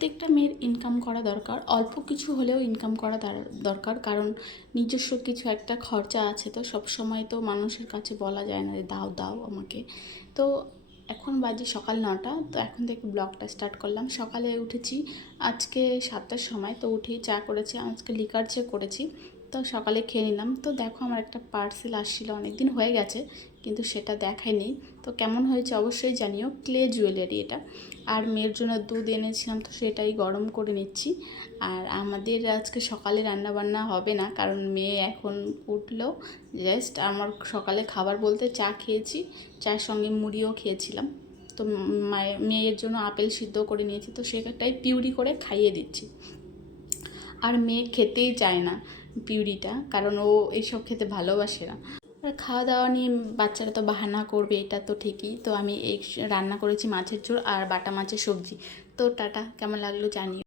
প্রত্যেকটা মেয়ের ইনকাম করা দরকার, অল্প কিছু হলেও ইনকাম করা দরকার, কারণ নিজস্ব কিছু একটা খরচা আছে। তো সব সময় তো মানুষের কাছে বলা যায় না যে দাও দাও আমাকে। তো এখন বাজে সকাল 9টা, তো এখন থেকে ব্লগটা স্টার্ট করলাম। সকালে উঠেছি আজকে 7টার সময়, তো উঠেই চা করেছি, আজকে লিকার চা করেছি। তো সকালে খেয়ে নিলাম। তো দেখো আমার একটা পার্সেল আসছিলো, অনেক দিন হয়ে গেছে কিন্তু সেটা দেখায়নি। তো কেমন হয়েছে অবশ্যই জানিও। ক্লে জুয়েলারি এটা। আর মেয়ের জন্য দুধ এনেছিলাম, তো সেটাই গরম করে নিচ্ছি। আর আমাদের আজকে সকালে রান্নাবান্না হবে না, কারণ মেয়ে এখন উঠলো। জাস্ট আমার সকালে খাবার বলতে চা খেয়েছি, চায়ের সঙ্গে মুড়িও খেয়েছিলাম। তো মেয়ের জন্য আপেল সিদ্ধ করে নিয়েছি, তো সেটাই পিউরি করে খাইয়ে দিচ্ছি। আর মেয়ে খেতেই চায় না পিউরিটা, কারণ ও এইসব খেতে ভালোবাসে না। আর খাওয়া দাওয়া নিয়ে বাচ্চারা তো বাহানা করবে, এটা তো ঠিকই। তো আমি এই রান্না করেছি মাছের ঝোল আর বাটা মাছের সবজি। তো টাটা, কেমন লাগলো জানিও।